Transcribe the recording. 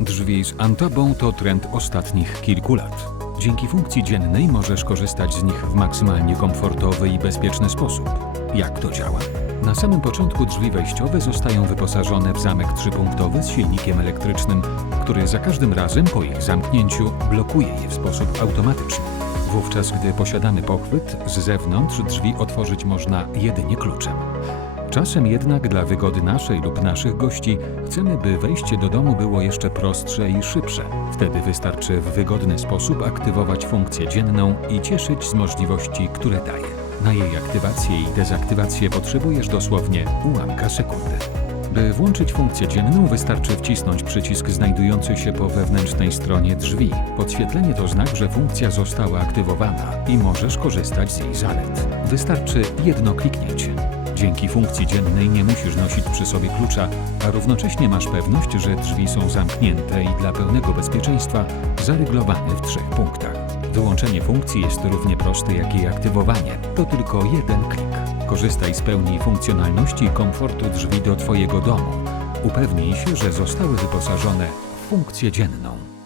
Drzwi z antabą to trend ostatnich kilku lat. Dzięki funkcji dziennej możesz korzystać z nich w maksymalnie komfortowy i bezpieczny sposób. Jak to działa? Na samym początku drzwi wejściowe zostają wyposażone w zamek trzypunktowy z silnikiem elektrycznym, który za każdym razem po ich zamknięciu blokuje je w sposób automatyczny. Wówczas, gdy posiadamy pochwyt, z zewnątrz drzwi otworzyć można jedynie kluczem. Czasem jednak dla wygody naszej lub naszych gości chcemy, by wejście do domu było jeszcze prostsze i szybsze. Wtedy wystarczy w wygodny sposób aktywować funkcję dzienną i cieszyć z możliwości, które daje. Na jej aktywację i dezaktywację potrzebujesz dosłownie ułamka sekundy. By włączyć funkcję dzienną, wystarczy wcisnąć przycisk znajdujący się po wewnętrznej stronie drzwi. Podświetlenie to znak, że funkcja została aktywowana i możesz korzystać z jej zalet. Wystarczy jedno kliknięcie. Dzięki funkcji dziennej nie musisz nosić przy sobie klucza, a równocześnie masz pewność, że drzwi są zamknięte i dla pełnego bezpieczeństwa zaryglowane w trzech punktach. Wyłączenie funkcji jest równie proste jak jej aktywowanie. To tylko jeden klik. Korzystaj z pełni funkcjonalności i komfortu drzwi do Twojego domu. Upewnij się, że zostały wyposażone w funkcję dzienną.